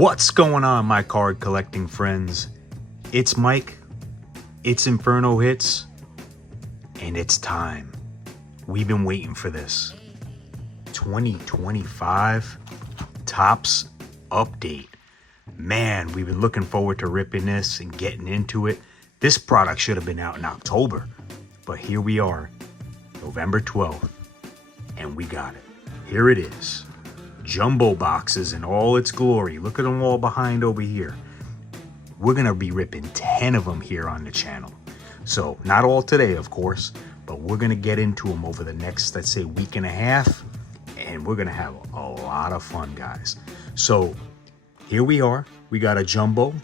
What's going on, my card collecting friends? It's Mike, it's Inferno Hits, and it's time. We've been waiting for this. 2025 Topps update. Man, we've been looking forward to ripping this and getting into it. This product should have been out in October, but here we are, November 12th, and we got it. Here it is. Jumbo boxes in all its glory. Look at them all behind over here. We're gonna be ripping 10 of them here on the channel. So not all today, of course, but we're gonna get into them over the next, let's say, week and a half, and we're gonna have a lot of fun, guys. So here we are. We got a jumbo.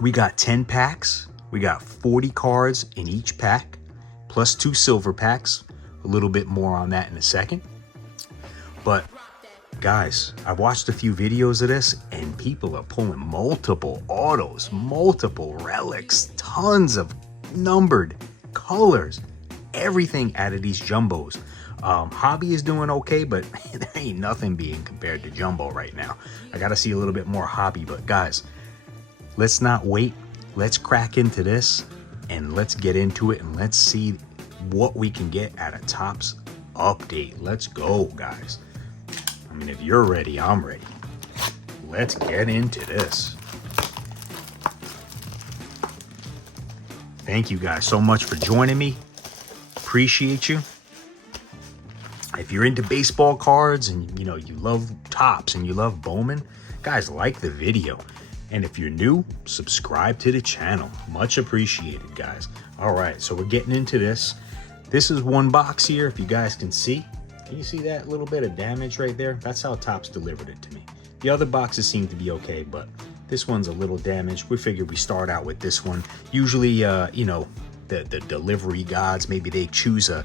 We got 10 packs. We got 40 cards in each pack, plus 2 silver packs. A little bit more on that in a second. But guys, I've watched a few videos of this, and people are pulling multiple autos, multiple relics, tons of numbered colors, everything out of these jumbos. Hobby is doing okay, but there ain't nothing being compared to jumbo right now. I gotta see a little bit more hobby, but guys, let's not wait. Let's crack into this and let's get into it, and let's see what we can get out of Topps update. Let's go, guys. I mean, if you're ready, I'm ready. Let's get into this. Thank you guys so much for joining me. Appreciate you. If you're into baseball cards and you love Topps and you love Bowman, guys, like the video. And if you're new, subscribe to the channel. Much appreciated, guys. All right, so we're getting into this. This is one box here, if you guys can see. Can you see that little bit of damage right there? That's how Topps delivered it to me. The other boxes seem to be okay, but this one's a little damaged. We figured we start out with this one. Usually, the delivery gods, maybe they choose a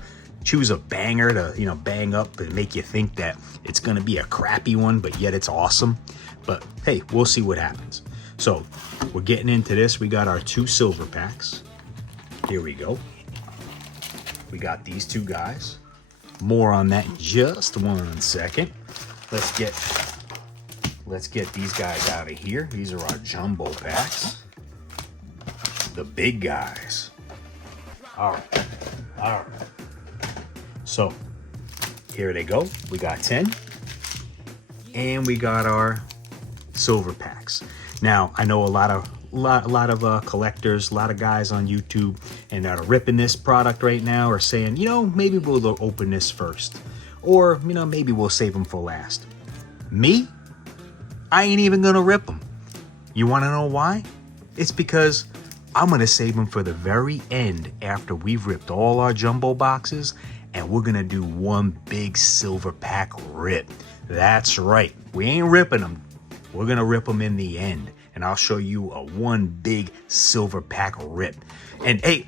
banger to, bang up and make you think that it's going to be a crappy one, but yet it's awesome. But hey, we'll see what happens. So we're getting into this. We got our 2 silver packs. Here we go. We got these 2 guys. More on that in just 1 second. Let's get these guys out of here. These are our jumbo packs. The big guys. All right. So here they go. We got 10, and we got our silver packs. Now I know a lot of collectors, a lot of guys on YouTube, and that are ripping this product right now are saying, maybe we'll open this first, or maybe we'll save them for last. Me, I ain't even gonna rip them. You want to know why? It's because I'm gonna save them for the very end after we've ripped all our jumbo boxes, and we're gonna do one big silver pack rip. That's right, we ain't ripping them. We're gonna rip them in the end, and I'll show you a one big silver pack rip. And hey,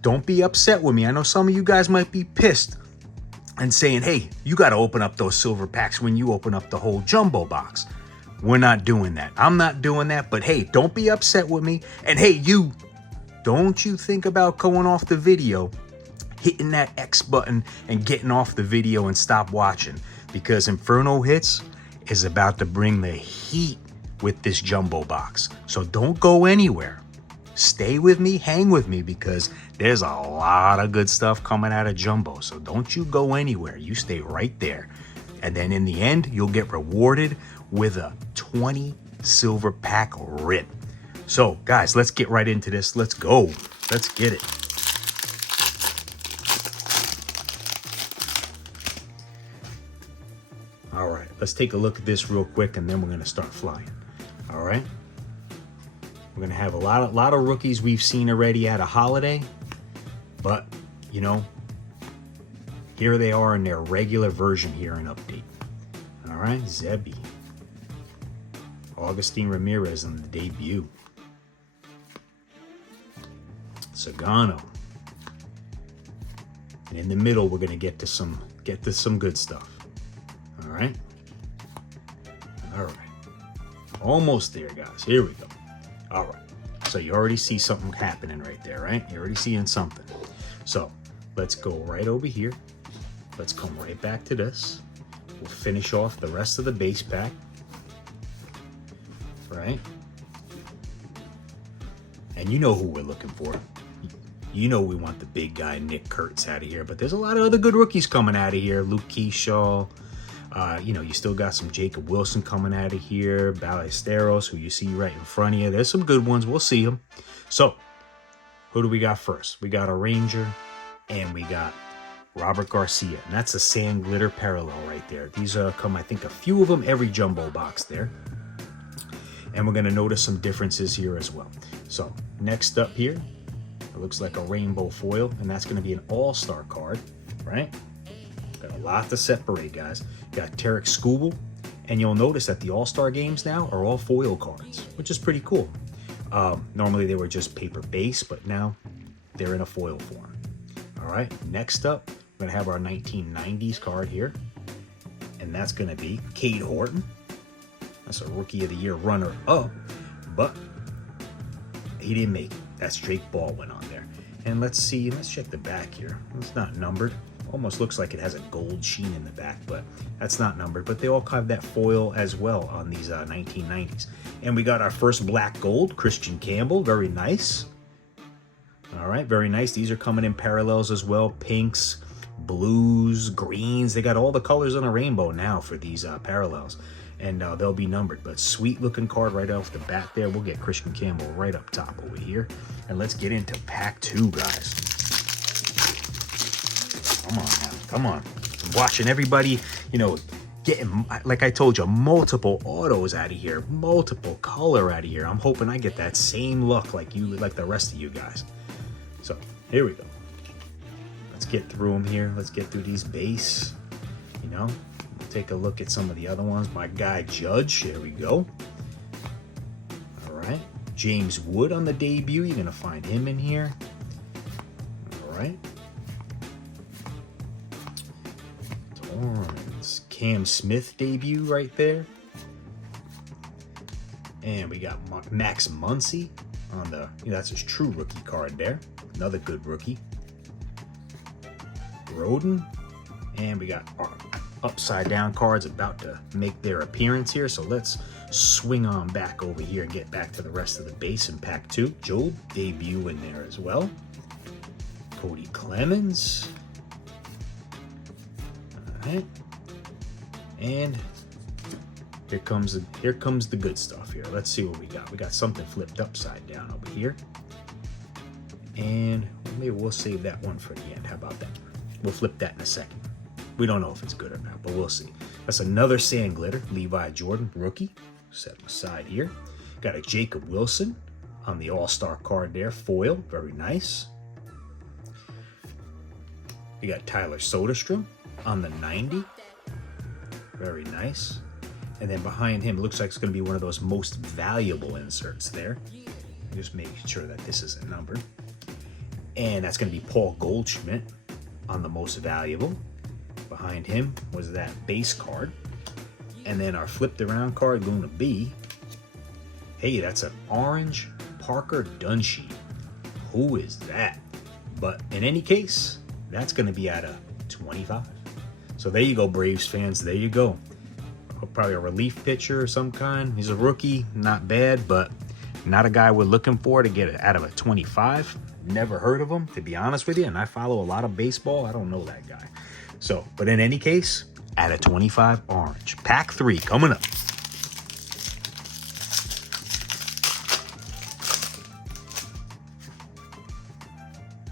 don't be upset with me. I know some of you guys might be pissed and saying, hey, you got to open up those silver packs when you open up the whole jumbo box. We're not doing that. I'm not doing that. But hey, don't be upset with me. And hey, don't you think about going off the video, hitting that X button and getting off the video and stop watching, because Inferno Hits is about to bring the heat with this jumbo box. So don't go anywhere. Stay with me, hang with me, because there's a lot of good stuff coming out of jumbo. So don't you go anywhere. You stay right there. And then in the end, you'll get rewarded with a 20 silver pack rip. So guys, let's get right into this. Let's go. Let's get it. All right, let's take a look at this real quick, and then we're gonna start flying. All right, we're gonna have a lot of rookies we've seen already at a holiday, but here they are in their regular version here in update. All right, Zebby, Augustine Ramirez on the debut, Sagano, and in the middle we're gonna get to some good stuff. All right. Almost there, guys. Here we go. All right. So you already see something happening right there, right? You're already seeing something. So let's go right over here. Let's come right back to this. We'll finish off the rest of the base pack. right? And you know who we're looking for. You know we want the big guy, Nick Kurtz, out of here. But there's a lot of other good rookies coming out of here. Luke Keyshaw. You know, you still got some Jacob Wilson coming out of here. Ballesteros, who you see right in front of you. There's some good ones. We'll see them. So, who do we got first? We got a Ranger, and we got Robert Garcia. And that's a sand glitter parallel right there. These come, I think, a few of them every jumbo box there. And we're going to notice some differences here as well. So, next up here, it looks like a rainbow foil, and that's going to be an all-star card, right? Got a lot to separate, guys. Got Tarek Skubal, and you'll notice that the all-star games now are all foil cards, which is pretty cool. Normally they were just paper base, but now they're in a foil form. All right, next up, we're going to have our 1990s card here, and that's going to be Cade Horton. That's a Rookie of the Year runner-up, but he didn't make it. That's Drake Baldwin on there. And let's check the back here. It's not numbered. Almost looks like it has a gold sheen in the back, but that's not numbered. But they all have that foil as well on these 1990s. And we got our first black gold, Christian Campbell. Very nice. All right, very nice. These are coming in parallels as well. Pinks, blues, greens. They got all the colors on a rainbow now for these parallels. And they'll be numbered, but sweet looking card right off the bat there. We'll get Christian Campbell right up top over here. And let's get into pack 2, guys. Come on now, come on. I'm watching everybody, you know, getting, like I told you, multiple autos out of here, multiple color out of here. I'm hoping I get that same luck like the rest of you guys. So here we go. Let's get through them here. Let's get through these base, you know. Take a look at some of the other ones. My guy Judge, here we go. All right, James Wood on the debut. You're gonna find him in here. All right, Torrance, Cam Smith debut right there. And we got Max Muncy on the, that's his true rookie card there. Another good rookie. Roden, and we got our upside down cards about to make their appearance here. So let's swing on back over here and get back to the rest of the base in pack 2. Job debut in there as well. Cody Clemens. All right. And here comes the good stuff here. Let's see what we got. We got something flipped upside down over here. And maybe we'll save that one for the end. How about that? We'll flip that in a second. We don't know if it's good or not, but we'll see. That's another sand glitter, Levi Jordan, rookie. Set him aside here. Got a Jacob Wilson on the all-star card there, foil, very nice. We got Tyler Soderstrom on the 90, very nice. And then behind him, it looks like it's going to be one of those most valuable inserts there. Just making sure that this isn't numbered. And that's going to be Paul Goldschmidt on the most valuable. Behind him was that base card. And then our flipped around card going to be, hey, that's an orange Parker Dunshee. Who is that? But in any case, that's going to be at a 25. So there you go, Braves fans. There you go. Probably a relief pitcher of some kind. He's a rookie, not bad, but not a guy we're looking for to get it out of a 25. Never heard of him, to be honest with you. And I follow a lot of baseball. I don't know that guy. So, but in any case, at a 25 orange. Pack 3 coming up.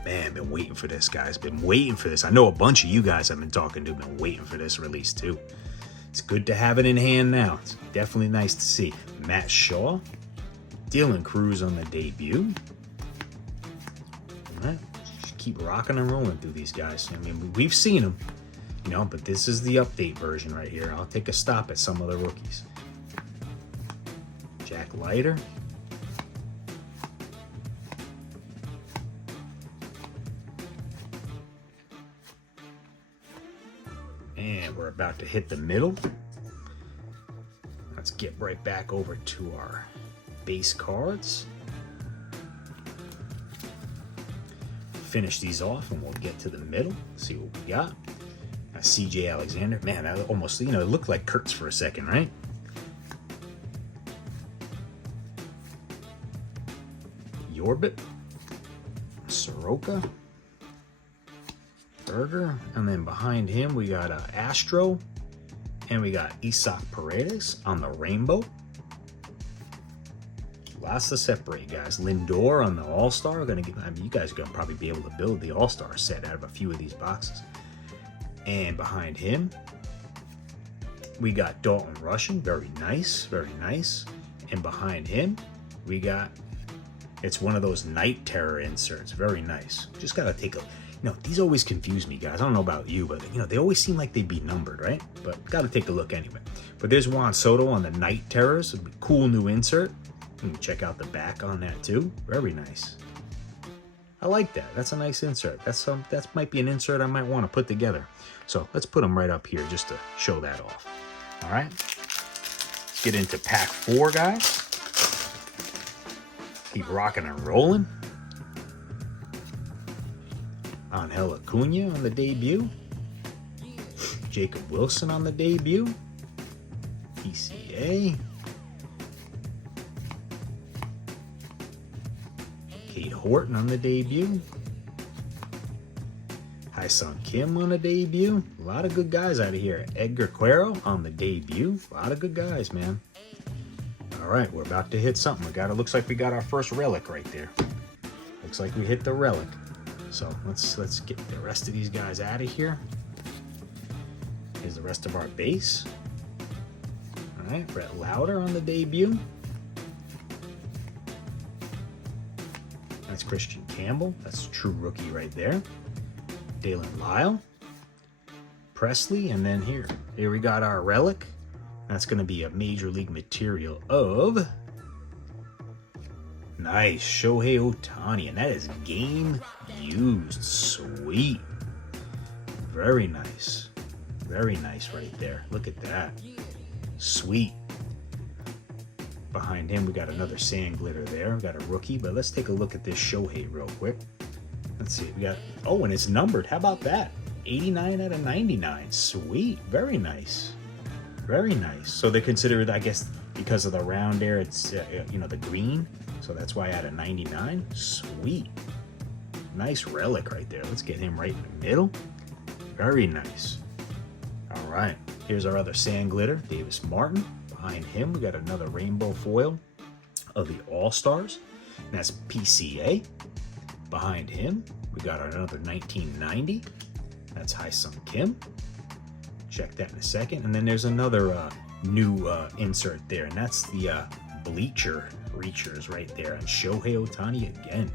Man, been waiting for this, guys. Been waiting for this. I know a bunch of you guys I've been talking to been waiting for this release too. It's good to have it in hand now. It's definitely nice to see. Matt Shaw, Dylan Cruz on the debut. All right, just keep rocking and rolling through these guys. I mean, we've seen them, you know, but this is the update version right here. I'll take a stop at some of the rookies. Jack Leiter. And we're about to hit the middle. Let's get right back over to our base cards. Finish these off and we'll get to the middle. See what we got. CJ Alexander. Man, that almost, you know, it looked like Kurtz for a second, right? Yorbit, Soroka, Berger, and then behind him we got Astro, and we got Isaac Paredes on the rainbow. Lots to separate, guys. Lindor on the All-Star. I mean, you guys are gonna probably be able to build the All-Star set out of a few of these boxes. And behind him, we got Dalton Rushing. Very nice, very nice. And behind him, we got, it's one of those Night Terror inserts. Very nice. Just gotta take a, these always confuse me, guys. I don't know about you, but they always seem like they'd be numbered, right? But gotta take a look anyway. But there's Juan Soto on the Night Terrors. Cool new insert. You can check out the back on that too. Very nice. I like that. That's a nice insert. That might be an insert I might want to put together. So let's put them right up here just to show that off. All right. Let's get into pack 4, guys. Keep rocking and rolling. Angel Acuna on the debut. Jacob Wilson on the debut. PCA. Kate Horton on the debut. Hyun Kim on the debut. A lot of good guys out of here. Edgar Quero on the debut. A lot of good guys, man. All right, we're about to hit something. It looks like we got our first relic right there. Looks like we hit the relic. So let's get the rest of these guys out of here. Here's the rest of our base. All right, Brett Lauder on the debut. That's Christian Campbell. That's a true rookie right there. Dalen Lyle. Presley. And then here we got our relic. That's going to be a Major League material of... Nice. Shohei Ohtani. And that is game used. Sweet. Very nice. Very nice right there. Look at that. Sweet. Behind him, we got another sand glitter there. We got a rookie, but let's take a look at this Shohei real quick. Let's see. We got, oh, and it's numbered. How about that? 89 out of 99. Sweet. Very nice. Very nice. So they consider it, I guess, because of the round there, it's, the green. So that's why out of 99. Sweet. Nice relic right there. Let's get him right in the middle. Very nice. All right. Here's our other sand glitter, Davis Martin. Behind him, we got another rainbow foil of the All-Stars. And that's PCA. Behind him, we got another 1990. That's Hyun Kim. Check that in a second. And then there's another new insert there, and that's the Bleacher Reachers right there. And Shohei Ohtani again.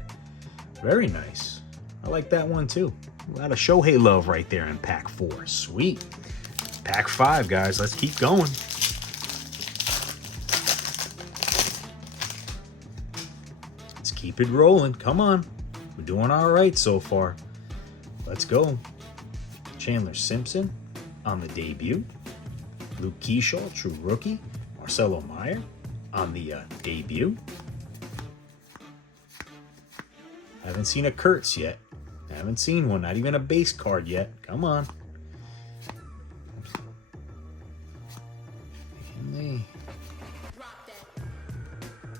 Very nice. I like that one too. A lot of Shohei love right there in pack 4. Sweet. Pack 5, guys. Let's keep going. Keep it rolling. Come on. We're doing all right so far. Let's go. Chandler Simpson on the debut. Luke Keyshaw, true rookie. Marcelo Meyer on the debut. I haven't seen a Kurtz yet. I haven't seen one. Not even a base card yet. Come on.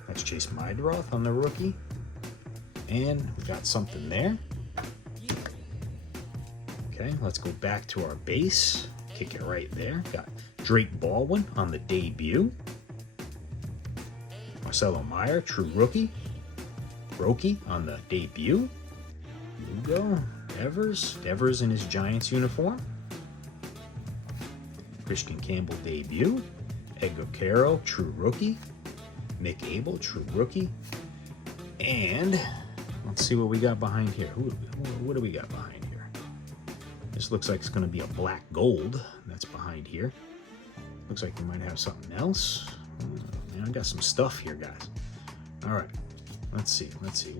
That's Chase Mydroth on the rookie. And we got something there. Okay, let's go back to our base. Kick it right there. Got Drake Baldwin on the debut. Marcelo Meyer, true rookie. Roki on the debut. Hugo Devers in his Giants uniform. Christian Campbell debut. Edgar Quero, true rookie. Mick Abel, true rookie. And let's see what we got behind here. What do we got behind here? This looks like it's going to be a black gold. That's behind here. Looks like we might have something else. Man, I got some stuff here, guys. All right. Let's see.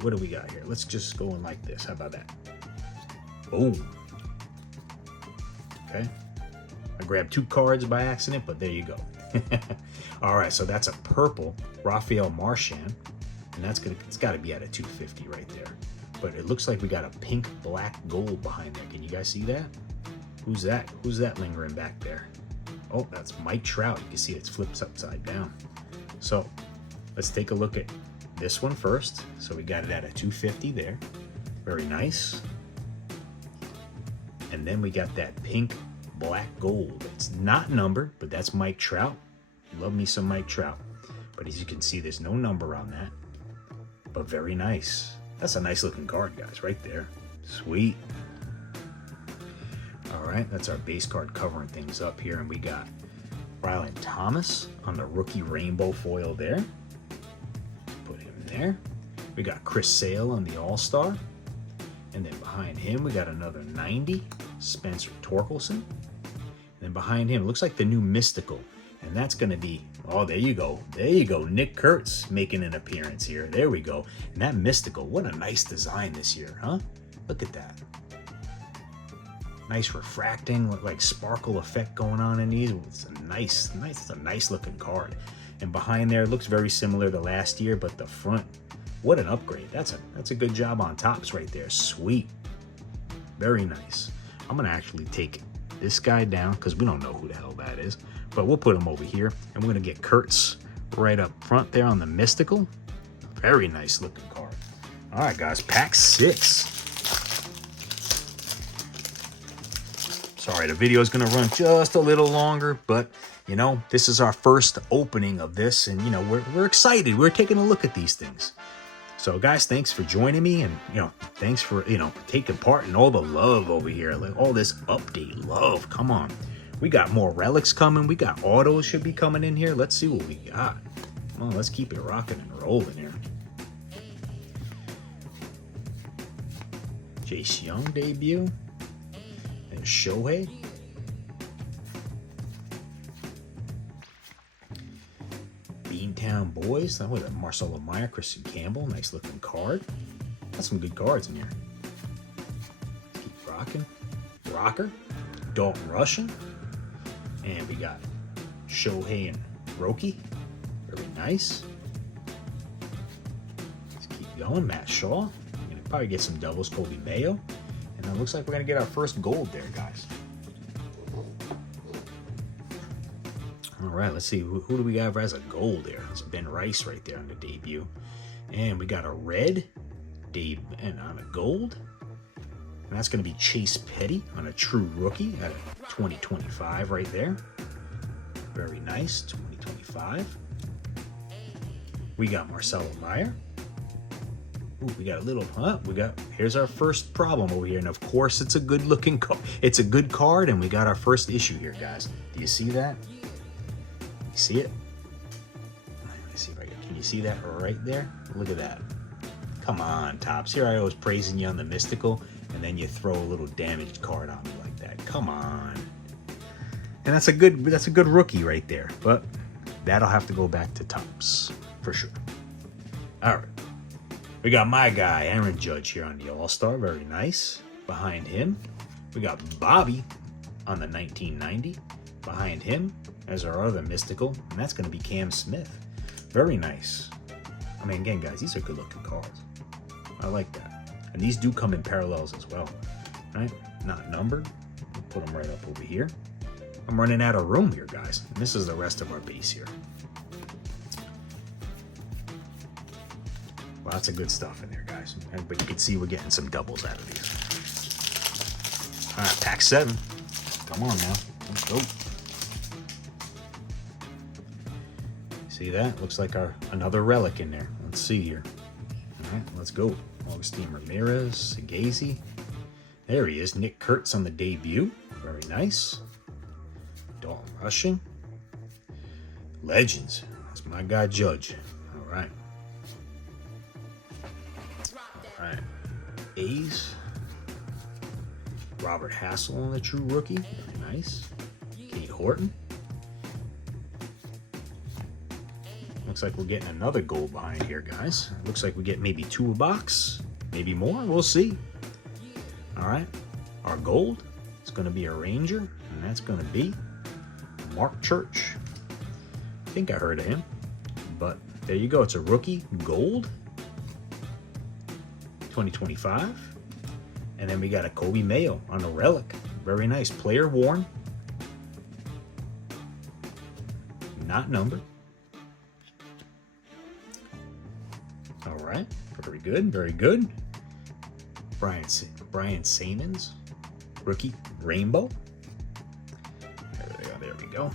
What do we got here? Let's just go in like this. How about that? Boom. Okay. I grabbed 2 cards by accident, but there you go. All right, so that's a purple Rafael Marchand, and it's got to be at a 250 right there. But it looks like we got a pink, black, gold behind there. Can you guys see that? Who's that? Who's that lingering back there? Oh, that's Mike Trout. You can see it's flips upside down. So let's take a look at this one first. So we got it at a 250 there. Very nice. And then we got that pink black gold. It's not numbered, but that's Mike Trout. Love me some Mike Trout. But as you can see, there's no number on that. But very nice. That's a nice looking card, guys, right there. Sweet. All right, that's our base card covering things up here. And we got Rylan Thomas on the rookie rainbow foil there. Put him there. We got Chris Sale on the All-Star. And then behind him, we got another 90, Spencer Torkelson. And then behind him, it looks like the new Mystical. And that's going to be, oh, there you go. There you go. Nick Kurtz making an appearance here. There we go. And that Mystical, what a nice design this year, huh? Look at that. Nice refracting, like sparkle effect going on in these. It's a nice looking card. And behind there, it looks very similar to last year, but the front, what an upgrade. That's a good job on tops right there. Sweet. Very nice. I'm going to actually take this guy down because we don't know who the hell that is. But we'll put him over here. And we're going to get Kurtz right up front there on the Mystical. Very nice looking card. All right, guys. Pack 6. Sorry, the video is going to run just a little longer. But, you know, this is our first opening of this. And, you know, we're excited. We're taking a look at these things. So guys, thanks for joining me, and thanks for taking part in all the love over here, like all this update love. Come on, we got more relics coming. We got autos should be coming in here. Let's see what we got. Come on, let's keep it rocking and rolling here. Jace Young debut, and Shohei. Beantown Boys. That was a Marcelo Meyer, Christian Campbell. Nice looking card. Got some good cards in here. Let's keep rocking. Rocker. Dalton Rushing. And we got Shohei and Roki. Very nice. Let's keep going. Matt Shaw. We're going to probably get some doubles. Kobe Mayo. And it looks like we're going to get our first gold there, guys. All right, let's see. Who do we have as a gold there? It's Ben Rice right there on the debut. And we got a red and on a gold. And that's going to be Chase Petty on a true rookie at a 2025 right there. Very nice, 2025. We got Marcelo Meyer. Ooh, we got a little, here's our first problem over here. And of course, it's a good looking card. It's a good card, and we got our first issue here, guys. Do you see that? See it? Let me see if I can you see that right there? Look at that. Come on, Tops. Here I was praising you on the Mystical, and then you throw a little damaged card on me like that. Come on. And that's a good rookie right there. But that'll have to go back to Tops for sure. All right. We got my guy, Aaron Judge, here on the All-Star. Very nice. Behind him, we got Bobby on the 1990. Behind him, as our other Mystical, and that's going to be Cam Smith. Very nice. I mean, again, guys, these are good looking cards. I like that. And these do come in parallels as well, right? Not numbered. We'll put them right up over here. I'm running out of room here, guys. And this is the rest of our base here. Lots of good stuff in there, guys. But you can see we're getting some doubles out of these. All right, pack 7. Come on now. Let's go. See that? Looks like another relic in there. Let's see here. All right, let's go. Augustine Ramirez, Segazy. There he is. Nick Kurtz on the debut. Very nice. Dalton Rushing. Legends. That's my guy, Judge. All right. All right. A's. Robert Hassel on the true rookie. Very nice. Kate Horton. Looks like we're getting another gold behind here, guys. Looks like we get maybe 2 a box, maybe more. We'll see. All right. Our gold is going to be a Ranger, and that's going to be Mark Church. I think I heard of him, but there you go. It's a rookie gold, 2025. And then we got a Kobe Mayo on a relic. Very nice. Player worn. Not numbered. All right, very good, very good. Brian Siemens, rookie rainbow. There we go.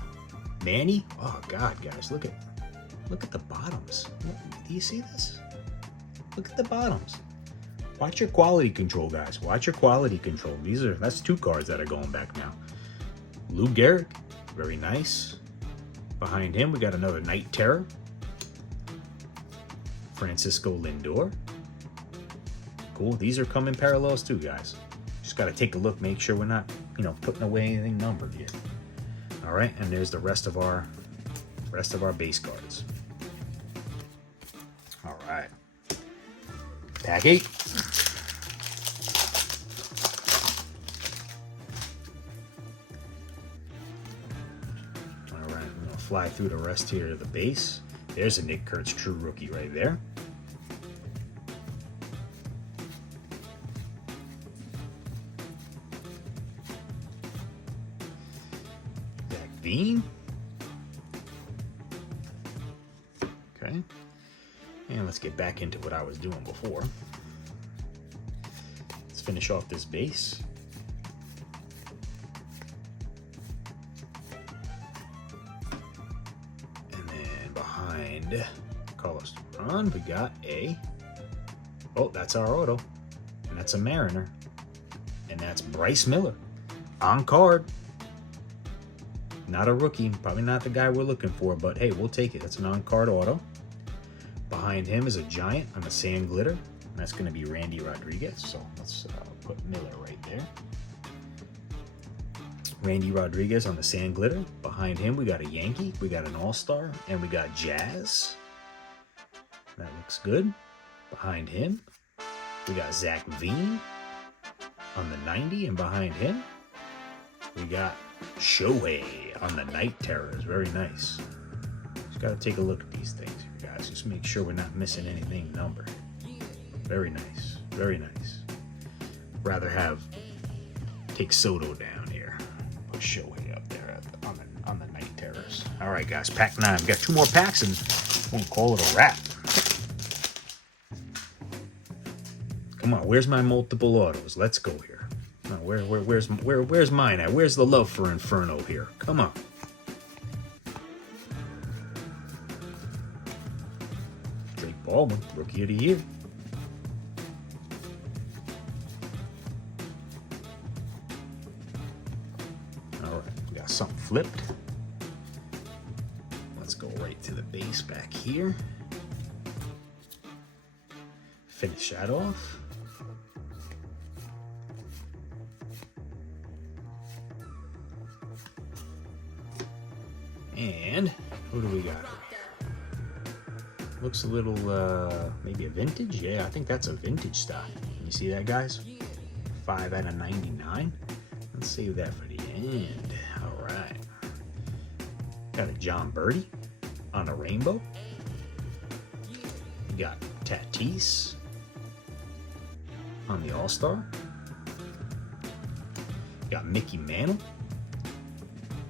Manny. Oh God, guys, look at the bottoms. Do you see this? Look at the bottoms. Watch your quality control, guys. Watch your quality control. That's 2 cards that are going back now. Lou Gehrig, very nice. Behind him, we got another Night Terror. Francisco Lindor. Cool. These are coming parallels too, guys. Just got to take a look, make sure we're not, putting away anything numbered here. All right, and there's the rest of our base cards. All right. Pack 8. All right, I'm gonna fly through the rest here to the base. There's a Nick Kurtz true rookie right there. Bean. Okay. And let's get back into what I was doing before. Let's finish off this base. And then behind Carlos Duran, we got that's our auto. And that's a Mariner. And that's Bryce Miller. On card. Not a rookie, probably not the guy we're looking for, but hey, we'll take it. That's an on-card auto. Behind him is a Giant on the Sand Glitter. That's going to be Randy Rodriguez, so let's put Miller right there. Randy Rodriguez on the Sand Glitter. Behind him, we got a Yankee, we got an All-Star, and we got Jazz. That looks good. Behind him, we got Zach Veen on the 90, and behind him, we got Shohei on the Night Terrors. Very nice. Just got to take a look at these things here, guys. Just make sure we're not missing anything numbered. Very nice. Very nice. Rather take Soto down here. Put Shohei up there on the Night Terrors. All right, guys. Pack 9. We got 2 more packs and we'll call it a wrap. Come on. Where's my multiple autos? Let's go here. Where's mine at? Where's the love for Inferno here? Come on. Drake Bowman, Rookie of the Year. All right, we got something flipped. Let's go right to the base back here. Finish that off. And who do we got? Looks a little, maybe a vintage. Yeah, I think that's a vintage stock. Can you see that, guys? 5 out of 99. Let's save that for the end. All right. Got a John Birdie on a rainbow. We got Tatis on the All-Star. Got Mickey Mantle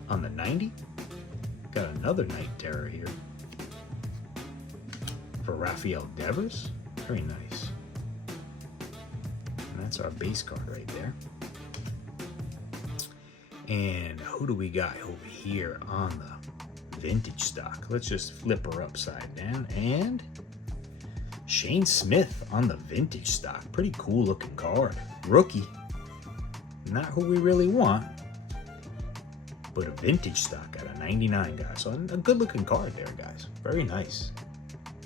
on the 90. Got another Night Terror here for Rafael Devers. Very nice. And that's our base card right there. And who do we got over here on the vintage stock? Let's just flip her upside down. And Shane Smith on the vintage stock. Pretty cool looking card. Rookie. Not who we really want, but a vintage stock at a 99, guys. So a good looking card there, guys. Very nice.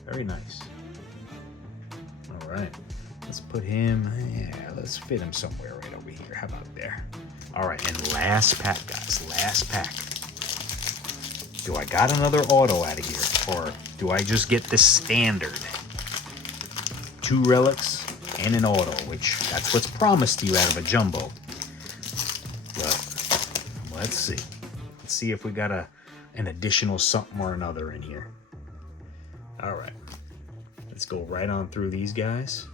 Very nice. All right. Let's put him, let's fit him somewhere right over here. How about there? All right, and last pack, guys. Last pack. Do I got another auto out of here? Or do I just get the standard? 2 relics and an auto, which that's what's promised to you out of a jumbo. Well, let's see. Let's see if we got an additional something or another in here. All right. Let's go right on through these guys.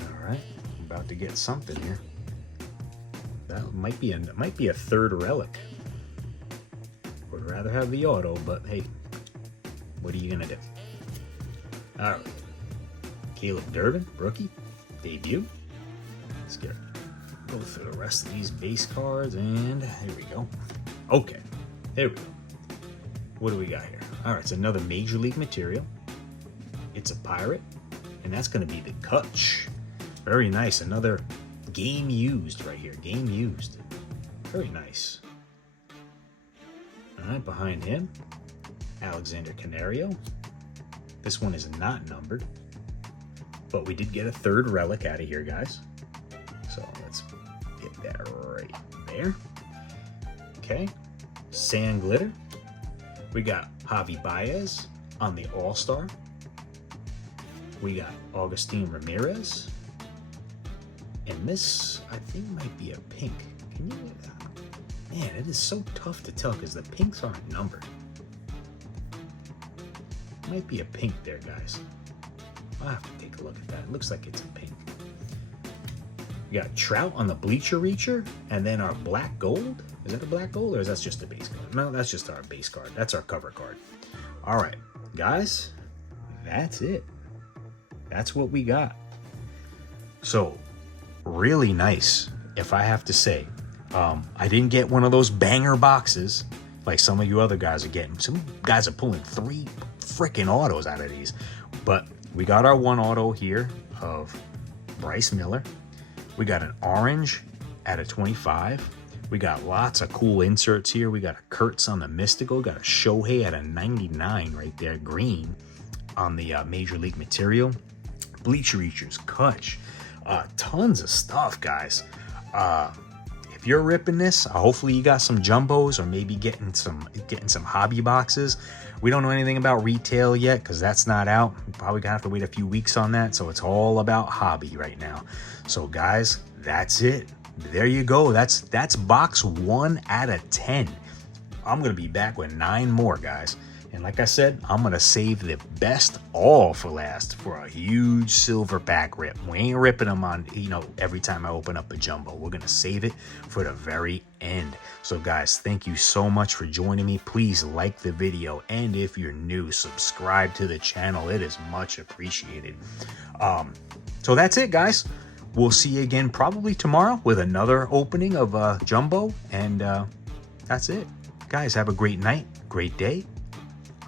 All right. I'm about to get something here. That might be a third relic. Would rather have the auto, but hey, what are you gonna do? All right, Caleb Durbin, rookie, debut. Let's go through the rest of these base cards, and here we go. Okay, there we go. What do we got here? All right, it's another Major League material. It's a pirate, and that's going to be the Kutch. Very nice. Another game used right here. Game used. Very nice. All right, behind him, Alexander Canario. This one is not numbered, but we did get a third relic out of here, guys. So let's get that right there. Okay, Sand Glitter. We got Javi Baez on the All-Star. We got Augustine Ramirez. And this, I think, might be a pink. Can you... Man, it is so tough to tell because the pinks aren't numbered. Might be a pink there, guys. I'll have to take a look at that. It looks like it's a pink. We got Trout on the Bleacher Reacher, and then our black gold. Is that a black gold, or is that just a base card? No, that's just our base card. That's our cover card. All right, guys, that's it. That's what we got. So, really nice, if I have to say. I didn't get one of those banger boxes like some of you other guys are getting. Some guys are pulling 3 freaking autos out of these. But we got our one auto here of Bryce Miller. We got an orange at a 25. We got lots of cool inserts here. We got a Kurtz on the Mystical. Got a Shohei at a 99 right there, green on the Major League material. Bleacher Reachers, Kutch, tons of stuff, guys. If you're ripping this, hopefully you got some jumbos or maybe getting some hobby boxes. We don't know anything about retail yet because that's not out. We're probably gonna have to wait a few weeks on that. So it's all about hobby right now. So guys, that's it. There you go. That's box 1 out of 10. I'm gonna be back with 9 more, guys. And like I said, I'm gonna save the best all for last for a huge silver pack rip. We ain't ripping them on, every time I open up a jumbo. We're gonna save it for the very end. So guys, thank you so much for joining me. Please like the video, and if you're new, subscribe to the channel. It is much appreciated. So that's it, guys. We'll see you again probably tomorrow with another opening of jumbo, and that's it. Guys, have a great night, great day.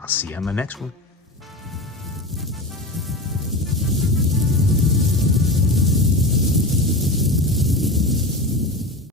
I'll see you on the next one.